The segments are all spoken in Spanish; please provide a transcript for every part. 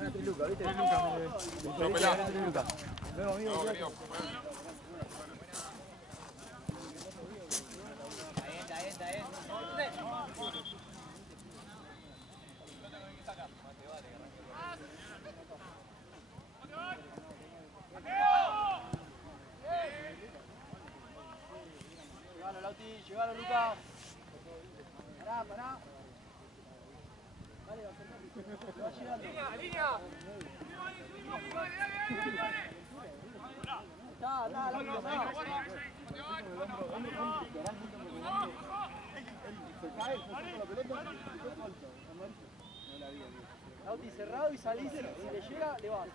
gana 3 lucas, ¿viste? 3 lucas. Lo pelá. 3 lucas. Luego, amigo. No, venido. Está bien. Llévalo, Lauti, llévalo, Lucas. Pará. Dale, va llegando. ¡Línea! Está, Lauti, está. Lauti cerrado y salís, si le llega, le vas.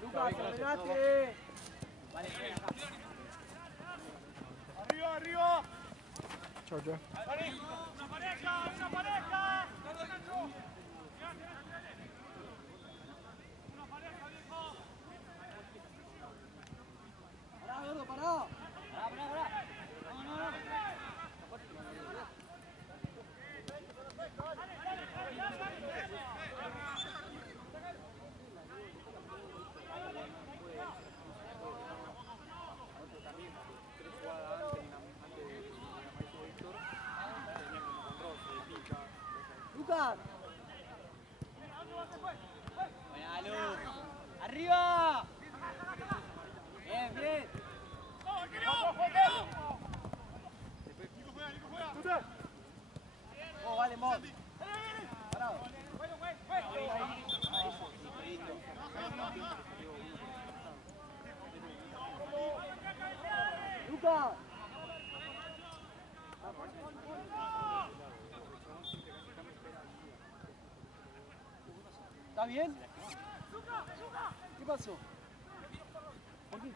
Lucas, ordenate. Vale, Arriba. Chau. Una pareja. Pará, gordo, pará. No. Lucas. Buena, Lu. Arriba. Bien. Vale, Mon. Parado. Ahí. Listo. Lucas. ¿Estás bien? ¿Qué pasó? ¿Por qué?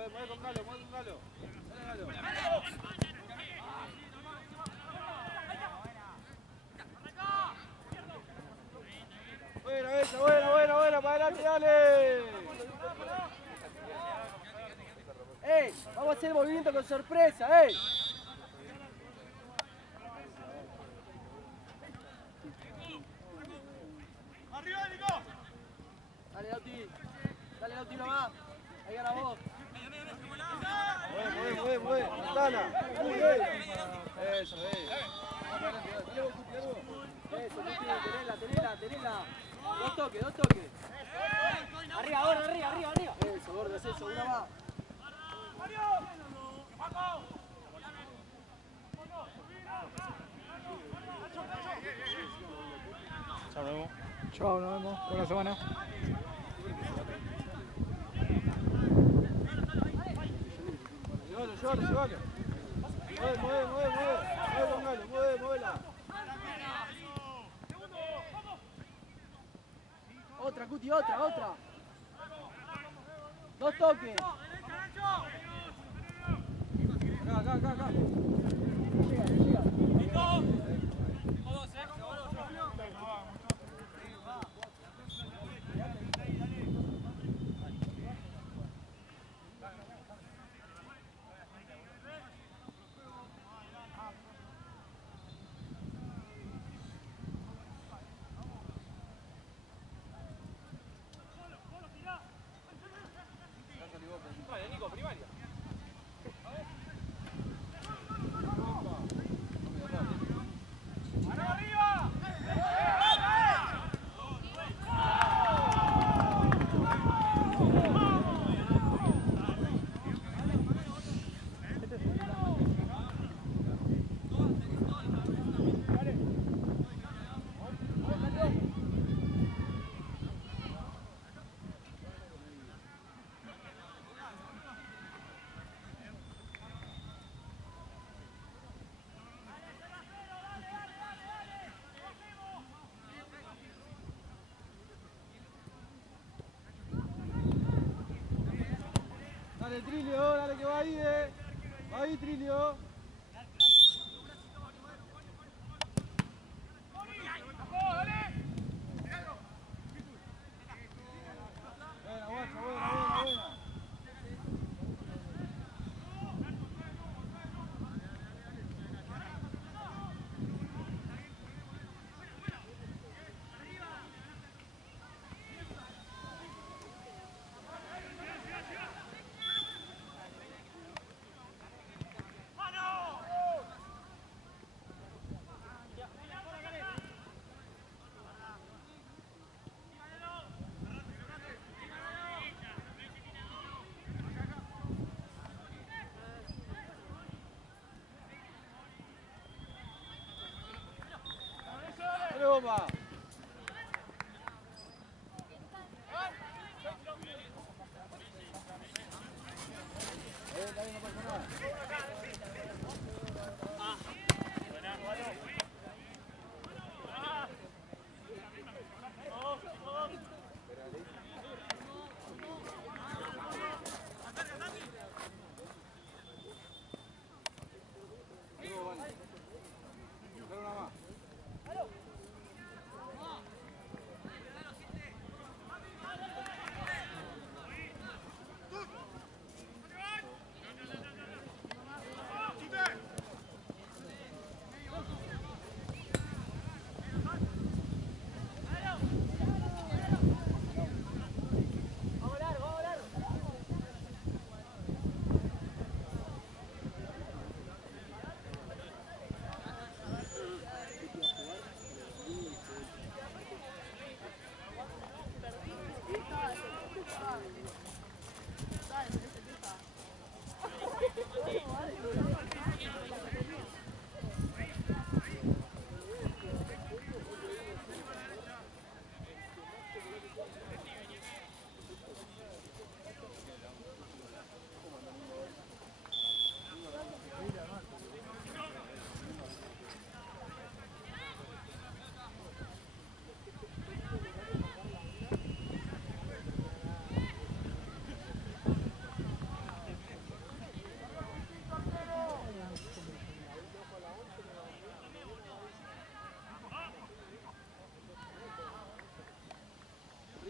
Mueve con Galo. Buena, para adelante, dale. Vamos a hacer el movimiento con sorpresa, Arriba, Nico. Dale, Lauti nomás. Ahí gana vos. Mueve. Dale. Muy bien. Eso. Tenela. Dos toques. Arriba. Eso, gordo, es eso, una más. Chao, nos vemos. Buena semana. Llévalo. Mueve. Otra, Cuti, otra. 2 toques. Acá. Llega. Dale, Trilio, dale que va ahí, Va ahí, Trilio. Buena. Dale, bomba. No pasa nada.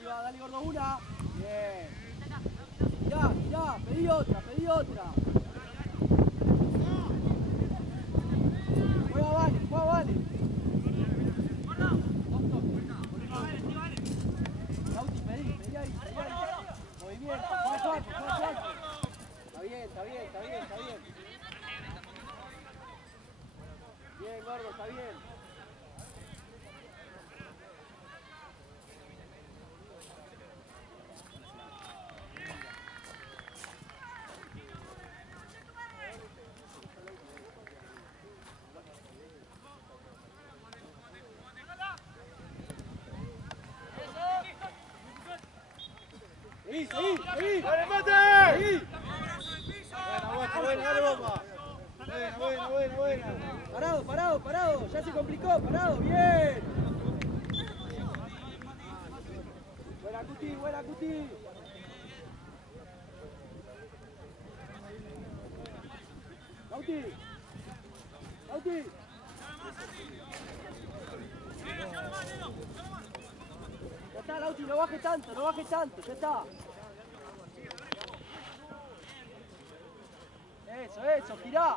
Dale, gordo, una. Bien. Mirá, pedí otra. Juega vale. Lauti, pedí ahí. Movimiento, juega suelto. Está bien. Bien, gordo, está bien. seguí. ¡Dale, mate! Seguí. Buena, dale bomba. Buena. Parado. Ya se complicó, parado. Bien. Buena, Cuti. Lauti. Ya está, Lauti, no baje tanto, ya está. Eso, girá.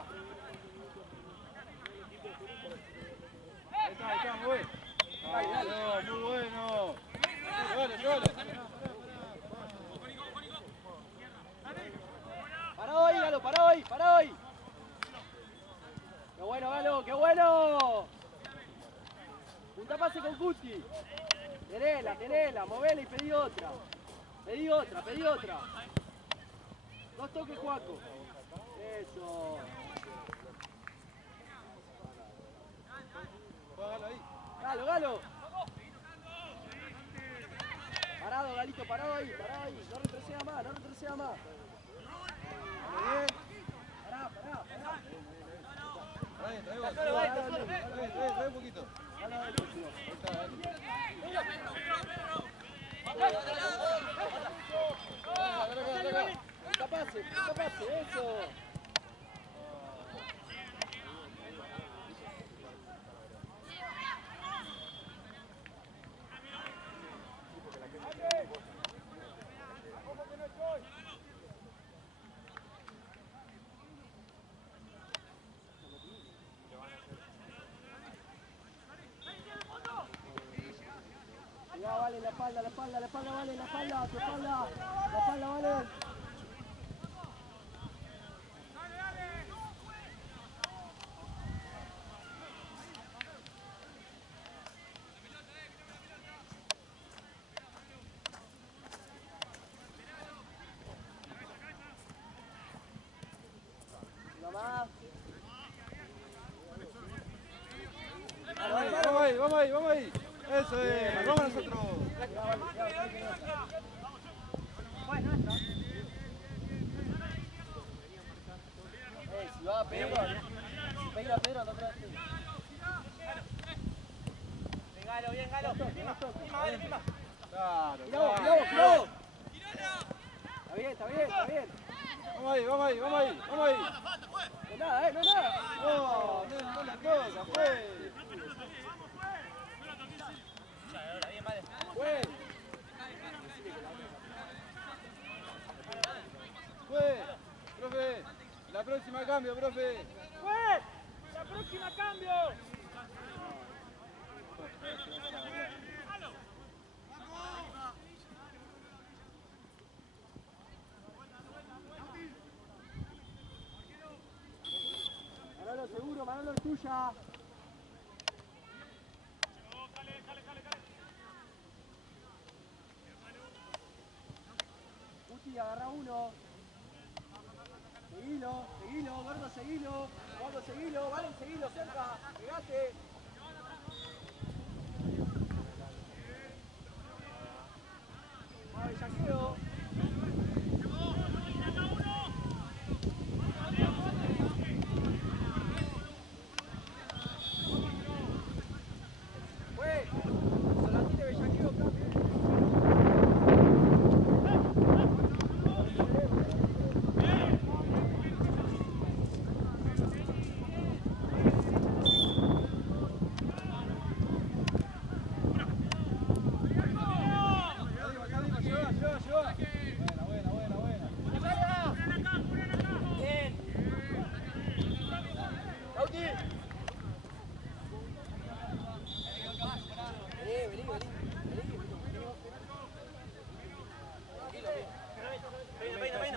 Ahí está, muy bueno. Dale, muy bueno. Llévalo. Parado ahí. Qué bueno, Galo, qué bueno. Punta pase con Cuti. Tenela, movela y pedí otra. Pedí otra. 2 toques, Juaco. Eso. Galo. Parado, Galito, parado ahí. No retroceda más. Bien. Pará. Trae un poquito. Punta pase, eso. Ya, vale, la espalda, vale, la espalda, vale. Mamá. Vamos ahí. Eso es. Vamos nosotros. Si va a Pedro, no te la haces. Bien, Galo. Encima. Claro. Mirá vos. Está bien. Vamos ahí. No es nada. No la cosa, fue. Profe. La próxima cambio, profe. La próxima cambio. Manolo, seguro, Manolo es tuya. Guti, agarra uno. Seguilo, Gordo, seguilo, Valen, seguilo, cerca, pegate. Ay, saqueo. Solatine, bellaqueo, cambio.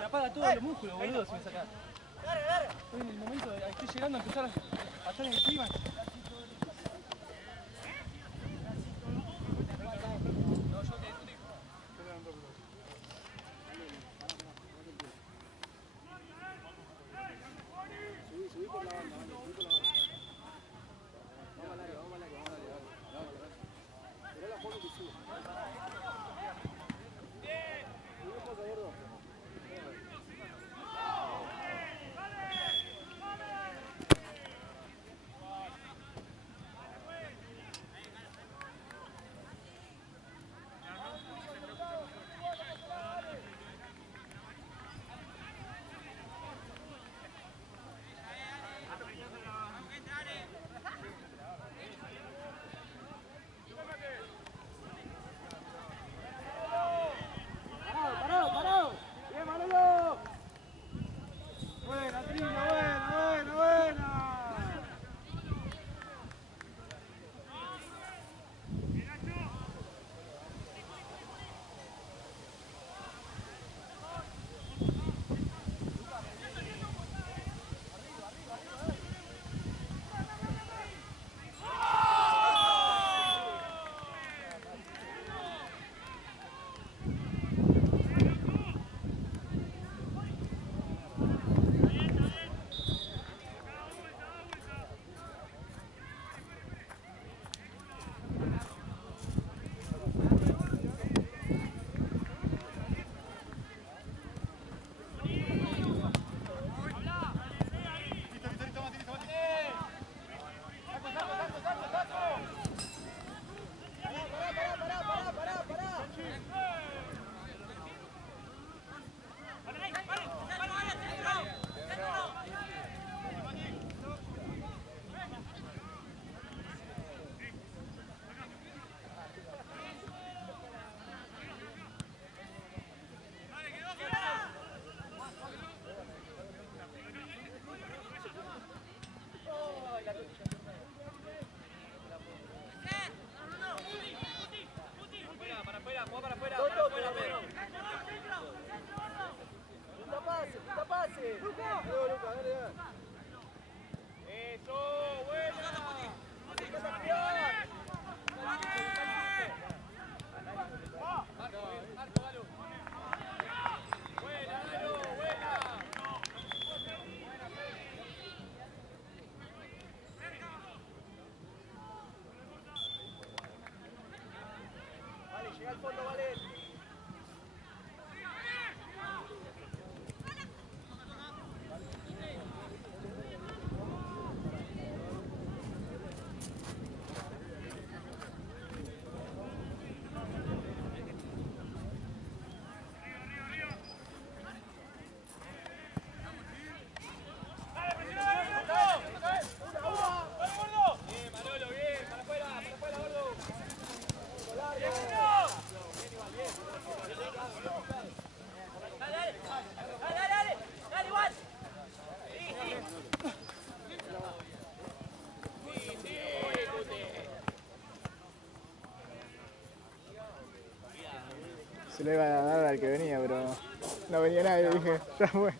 Apaga todos los músculos, boludo, si me sacás. Estoy en el momento, estoy llegando a empezar a estar en el clima. Subí por la banda, Vamos al área. Mirá la forma que sube. Se lo iba a dar al que venía, pero no venía nadie, dije, ya fue.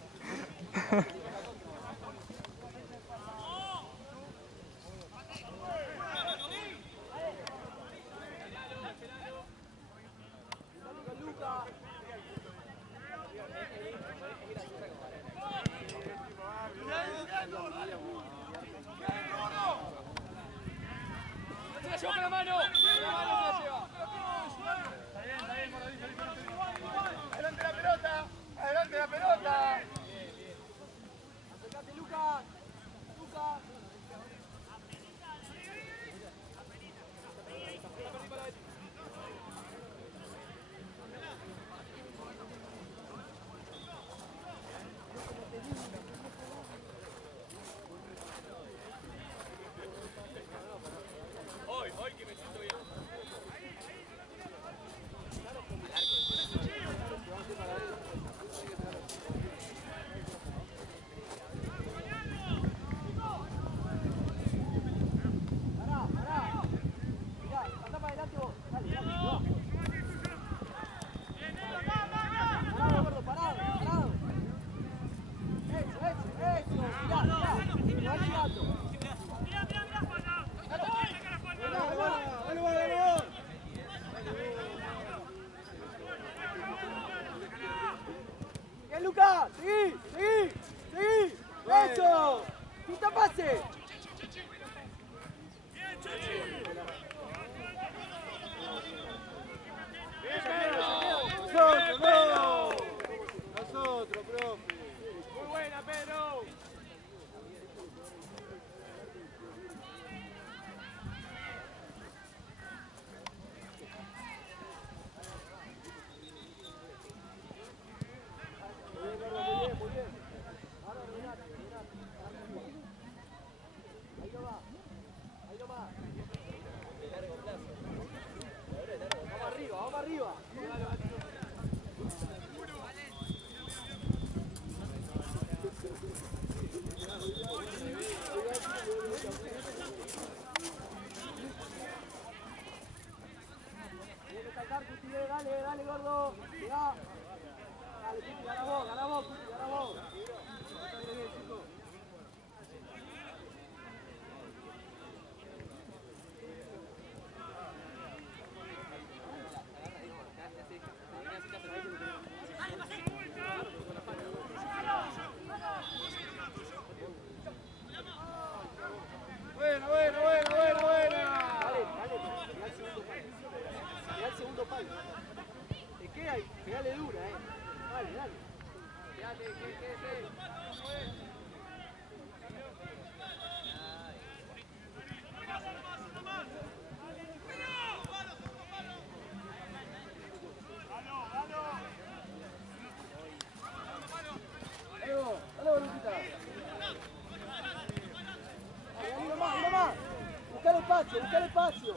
espacio, buscar espacio.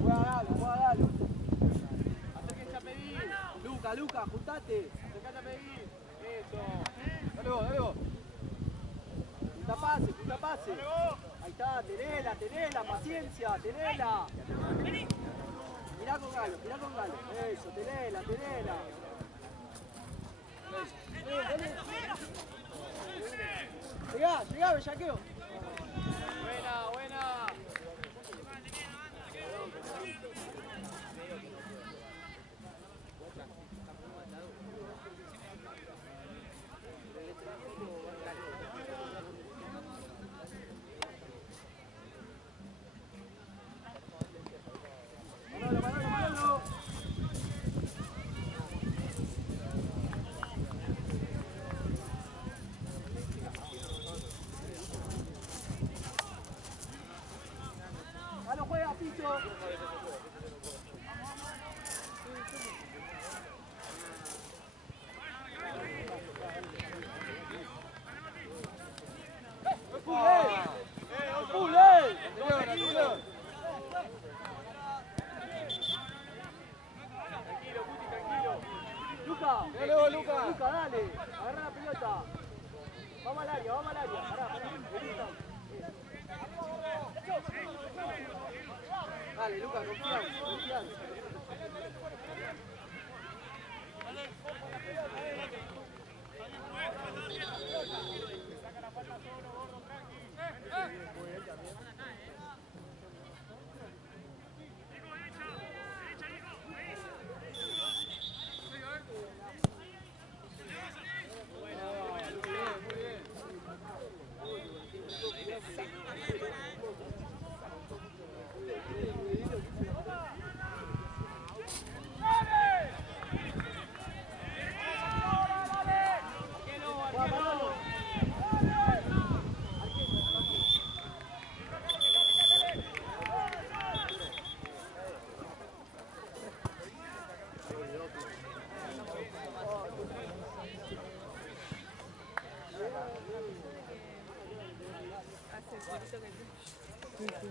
Juega Galo. Acérquense a pedir. Luca, juntate. Acércate a pedir. Eso. Dale vos. Punta pase. Ahí está, tenela, paciencia, tenela. Mirá con Galo. Eso, tenela. Llegá, bellaqueo. Buena. Manolo. Galo juega, piso. Luca, dale, agarra la pelota. Vamos al área. Pará. Dale, Luca, confianza.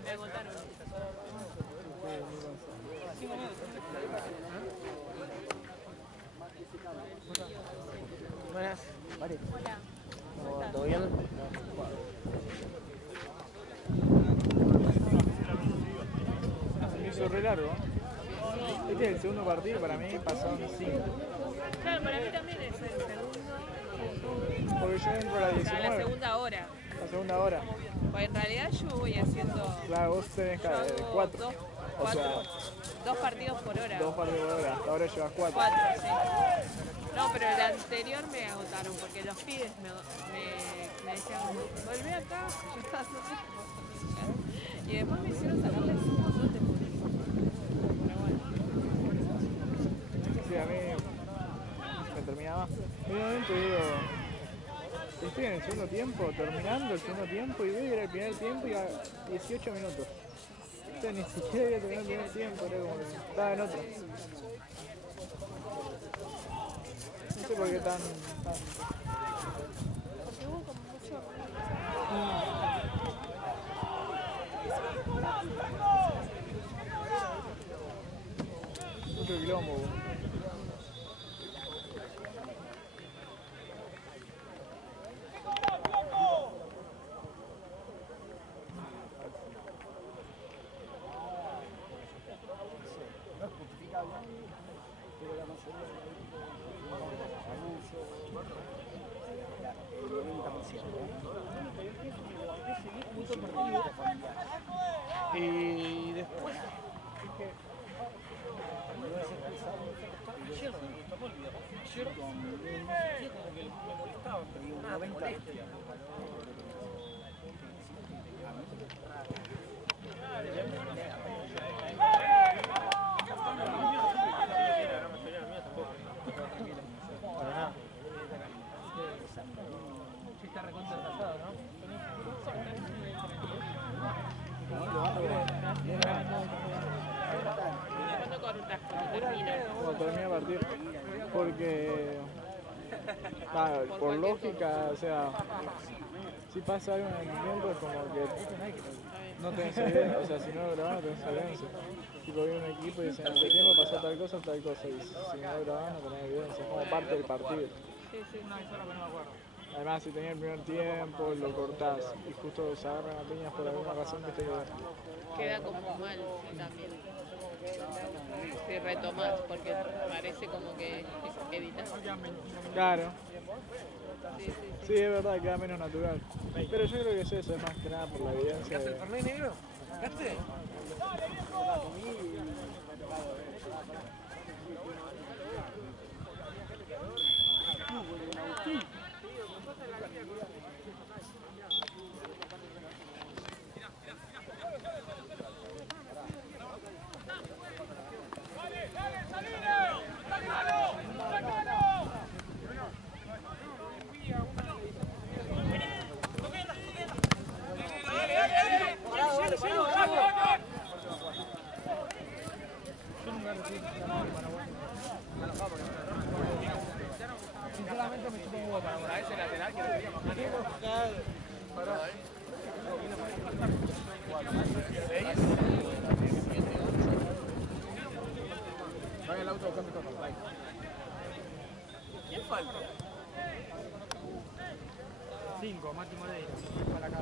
Me agotaron. Buenas. Vale. Hola. ¿Todo bien? Se me hizo re largo. Este es el segundo partido, para mí pasaron 5. Claro, para mí también es el segundo. Porque yo entro a las O sea, 19. la segunda hora. La segunda hora. Pues en realidad yo voy haciendo. Claro, vos tenés Yo hago 4. O sea, dos partidos por hora. 2 partidos por hora. Hasta ahora llevas 4. 4, sí. No, pero el anterior me agotaron porque los pibes me decían, volvé acá, yo estaba haciendo. Y después me hicieron sacarles un montón de puntos. Pero bueno. Sí, a mí me terminaba. En un momento digo, estoy en el segundo tiempo, terminando el segundo tiempo y veo que era el primer tiempo y a 18 minutos. O sea, ni siquiera había terminado el primer tiempo, era como que estaba en otro. No sé por qué tan... Porque hubo como mucho. Mucho quilombo. Y después ¿Cuándo cortas? Cuando termina. cuando terminé de partir, porque por lógica, o sea, Si pasa algo en el miembro, como que no tenés evidencia, o sea, si no lo grabás no tenés evidencia. Tipo, viene un equipo y dicen, en este tiempo pasó tal cosa, y si no lo grabás no tenés evidencia, es como parte del partido. Sí, sí. No, eso es lo que no me acuerdo. Además, si tenés el primer tiempo, lo cortás y justo se agarran a piñas por alguna razón que te queda. Queda como mal también. Si retomás, porque parece como que editas. Claro. Sí, sí, sí. Sí, es verdad, queda menos natural. Pero yo creo que es eso, es más que nada por la evidencia. ¿El Fernet negro? ¿Sacaste? Sinceramente me chupo un huevo para ese lateral que lo queríamos ganar. Vaya el auto buscando todo. ¿Quién falta? 5, Mati Moreira. Para acá.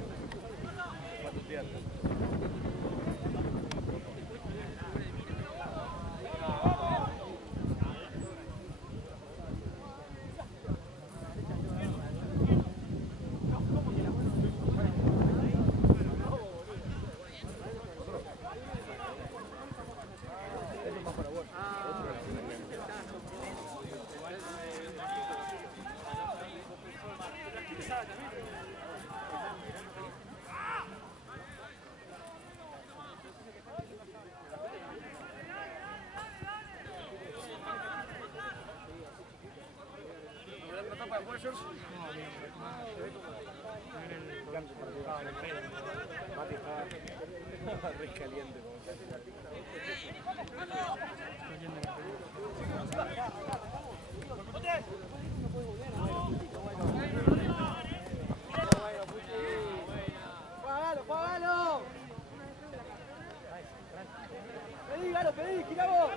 Pedí, gira vos.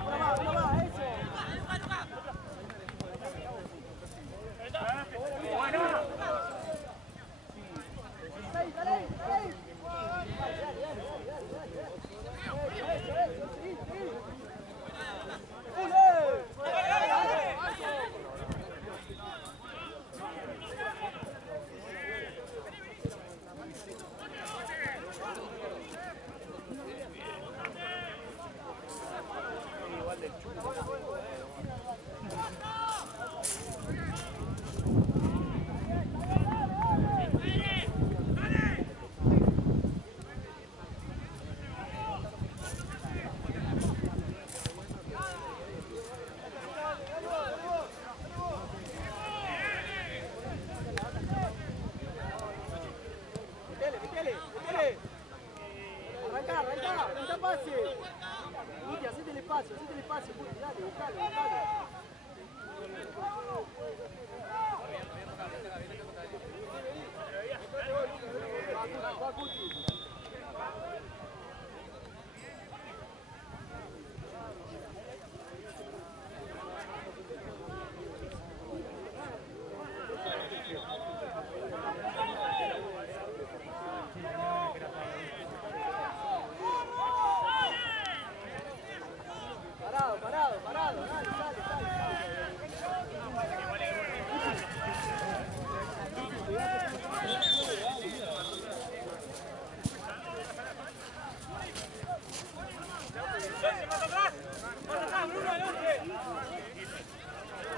Una más, eso. Dale, dale, dale. Hacete el espacio, Puti, dale, buscalo. Va, Puti. Parado, dale.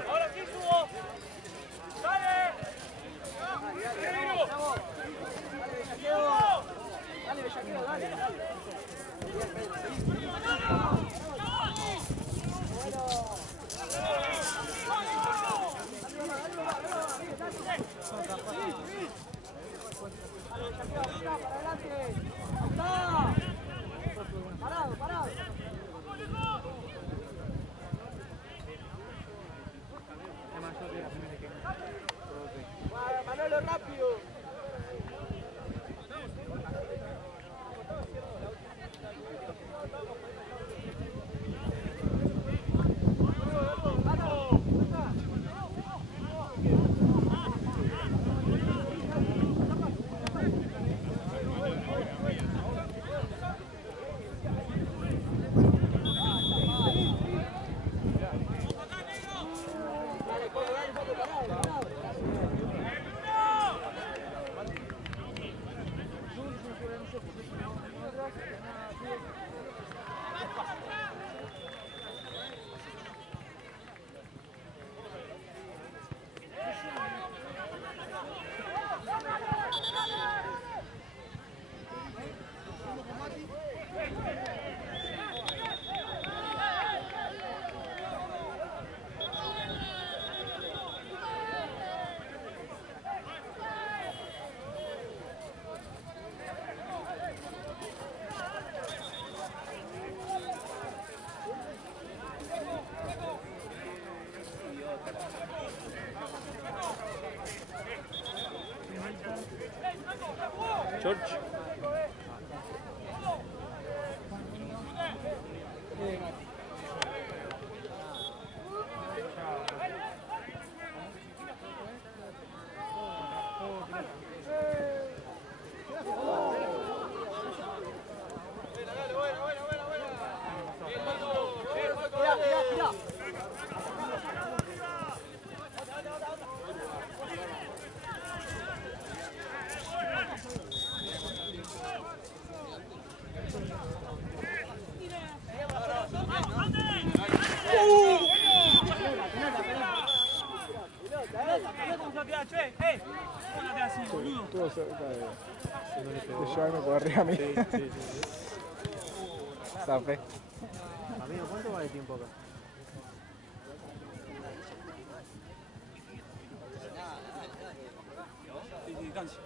Ahora sí subo. ¡Dale! Dale, bellaqueo, dale. Para adelante. ¡Está! George. Estuvo cerca de llevarme por arriba a mí. Sí. Zafé. Amigo, ¿cuánto va de tiempo acá? Sí, cansa.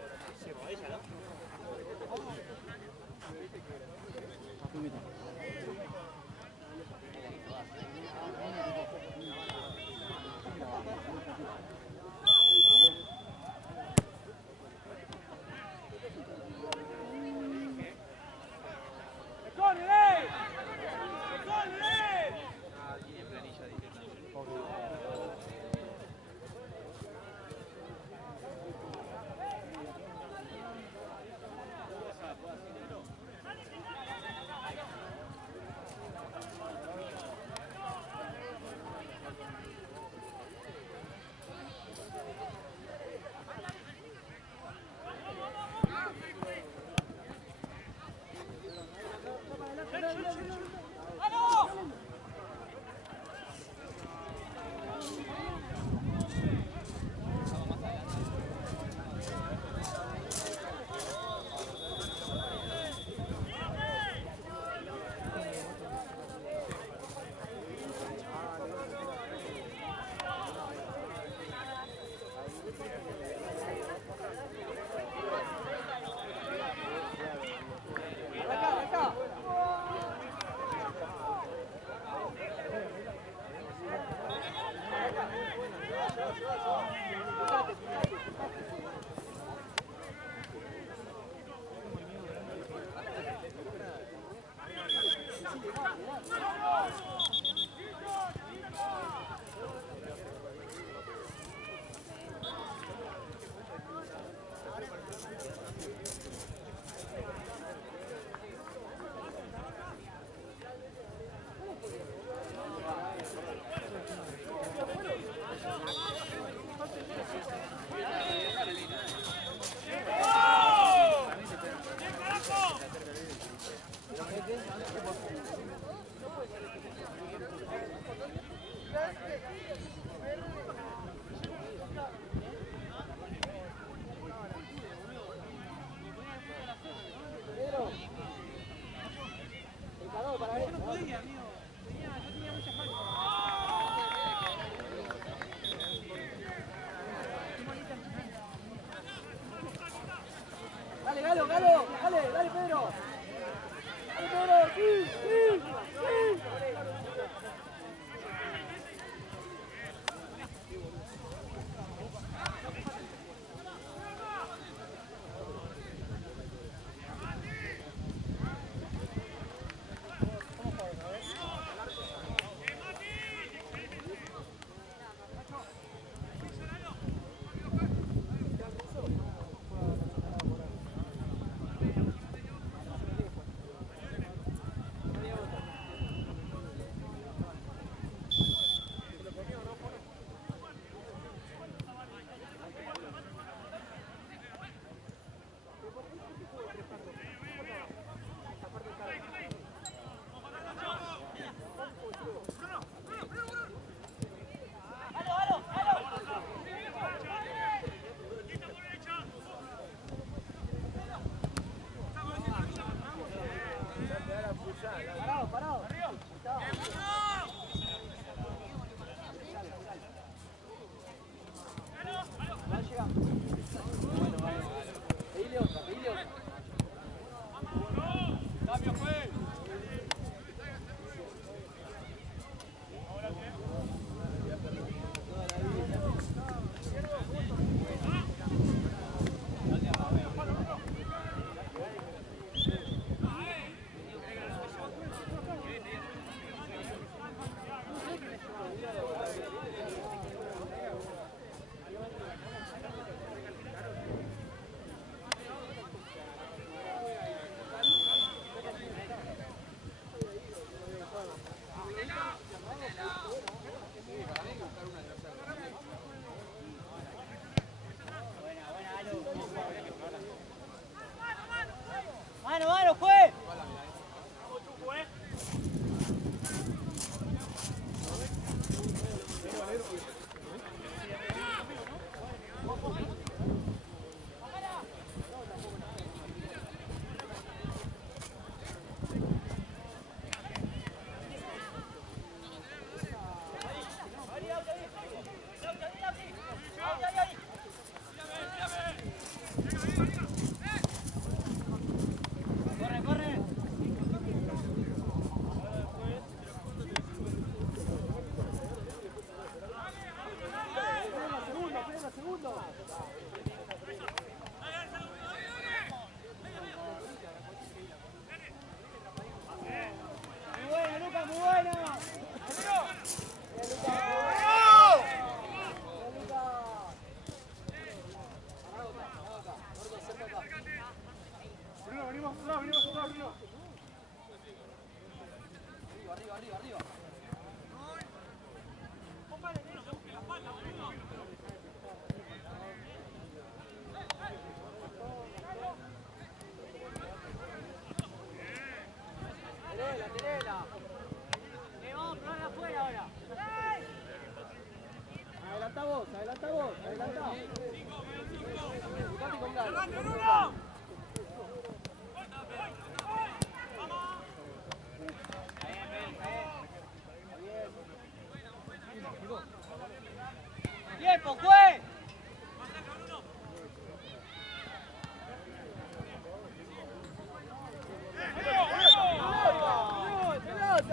Dale, Pedro. Dale, Pedro, sí. ¡Tiempo, juez! ¡Pelota,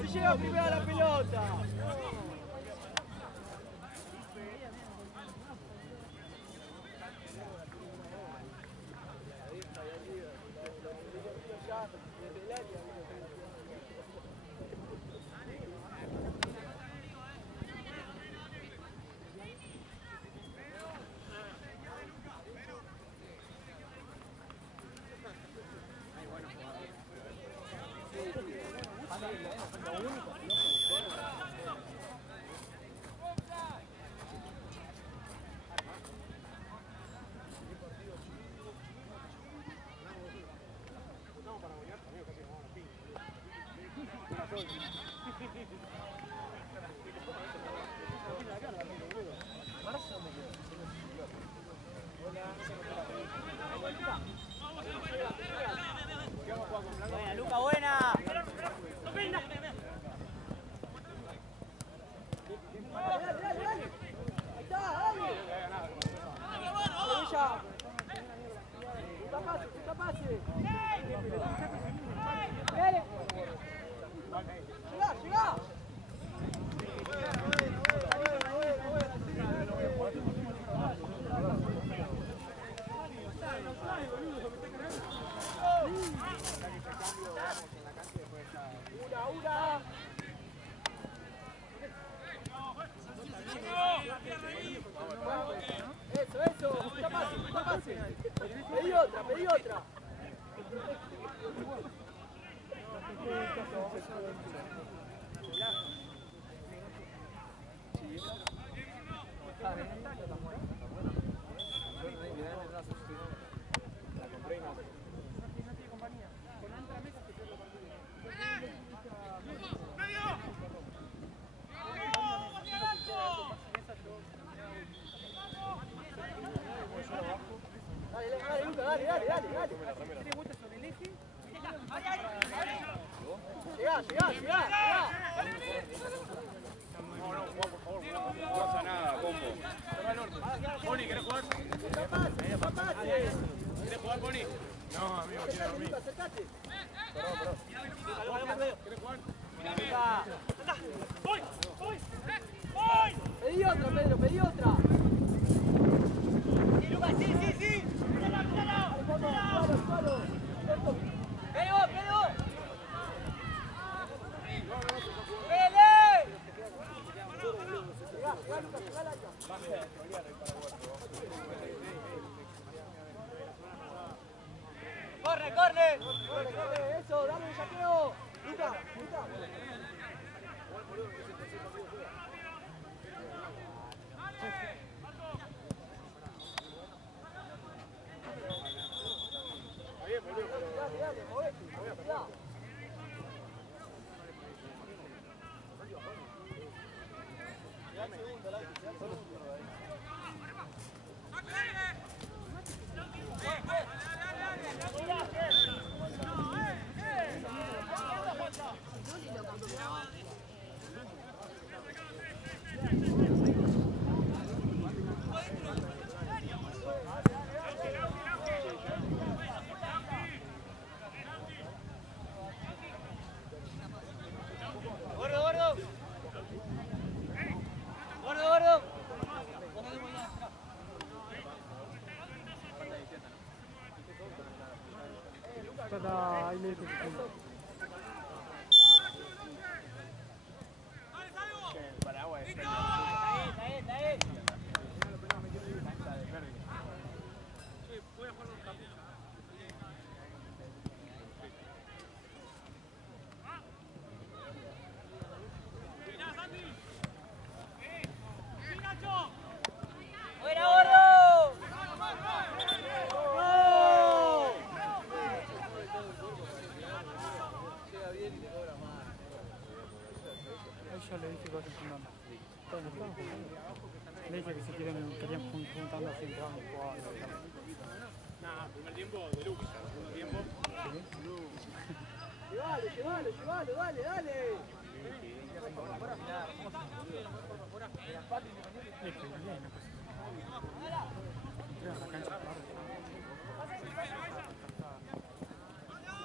Se llega primero a la pelota. Buena, Luca, buena. Ahí está, dale. Puta pase. Dale. Llegá. Una. Eso. Puta pase. Pedí otra. Dale, Luca, dale. ¿Tres vueltas sobre el eje? Llegá. No, Juan, por favor, no pasa nada, combo. Pony, ¿querés jugar? ¿Querés jugar, Pony? No, amigo, quiero dormir. Acercate. Perdón. ¿Querés jugar? Mira, ¡Voy! pedí otra, Pedro, pedí otra. ¡Sí, Lucas, sí! Suelo. Pedro. ¡Pele! Llegá, Lucas, llegá al área. ¡Corre! Eso, dale un saqueo. Luca. Dale, movete. Cuidado. Gordo. Ahí le dije. Está ahí. ¡Buena, gordo! ¡No! así entrando jugando. Nah, primer tiempo de Lucas, segundo tiempo. Llevalo, dale.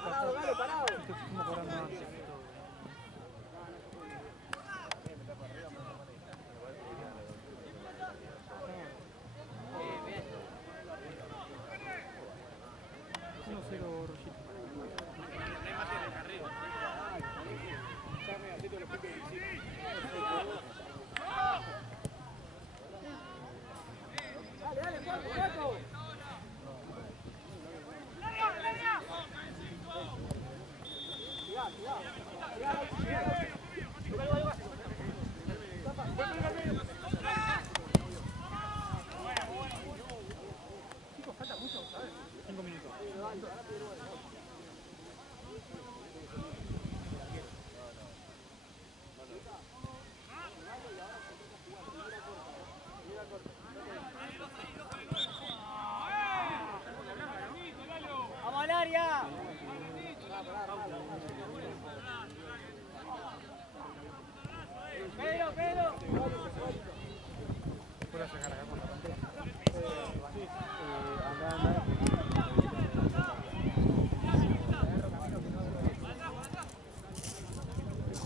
Parado, Galo, parado. Dale, Paco. ¡Vamos al área! Pedro. Puedo sacar acá con la pantalla.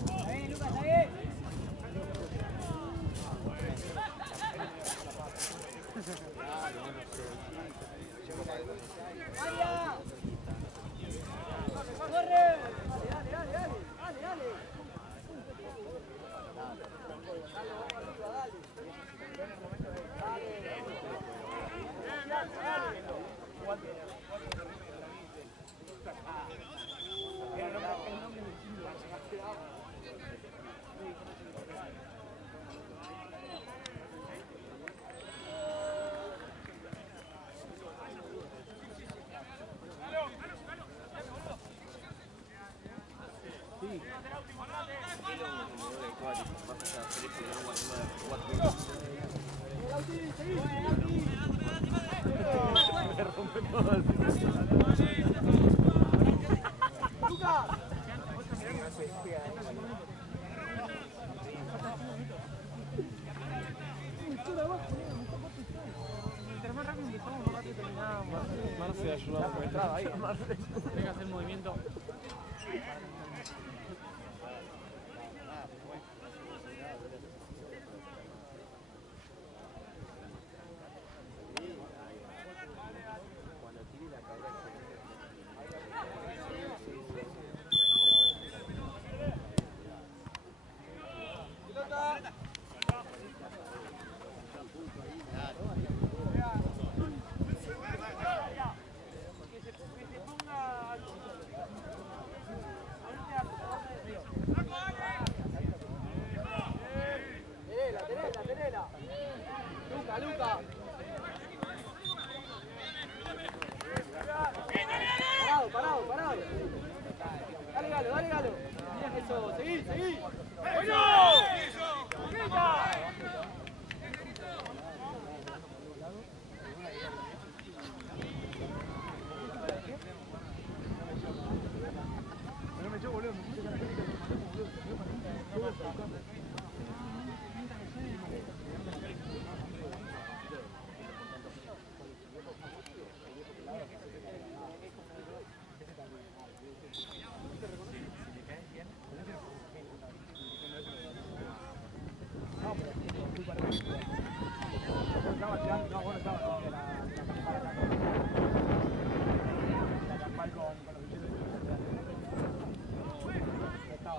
Está bien, Lucas, está bien. ¡Área! ¡Corre! Dale. Marce ayuda a entrada ahí. Venga a hacer movimiento. Tenela. Luca. Parado. Dale, Galo. Eso, seguí.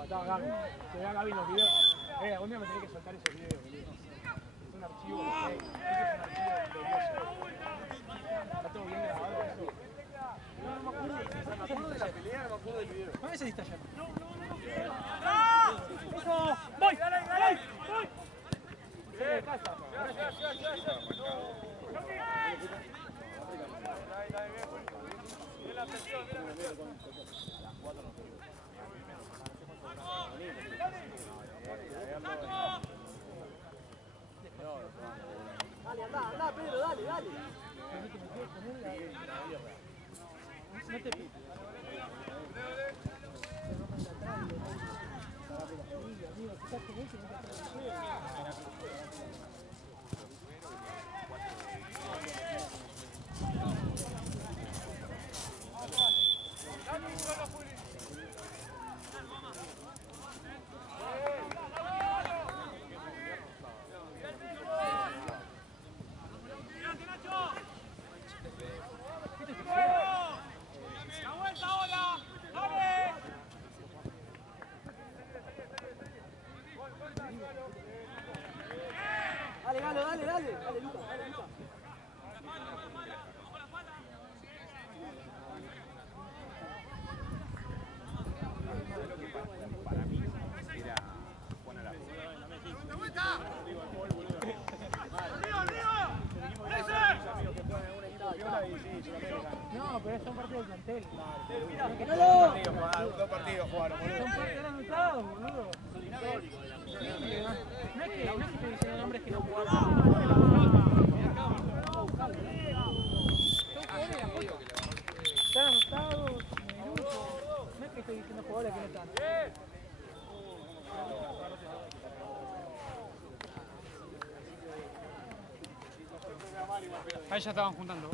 Estaba Gaby. Se ve a Gaby en los videos. Algún día me tenés que soltar esos videos, boludo. Es un archivo, ese es un archivo glorioso. Está todo bien grabado eso. No me acuerdo de la pelea, no me acuerdo del video. ¿Dónde se distalla? ¡Eso! ¡Voy! ¡Voy! Dale, andá, Pedro, dale. No te piques. Dale, Lucas. Para mí era Juan Araujo. No, pero es un partido de plantel. Dos partidos jugaron, boludo. Son partidos anotados, boludo. No es que estoy diciendo nombres que no jugaron. Están anotados, minutos. No es que estoy diciendo jugadores que no están. Ahí ya estaban juntando.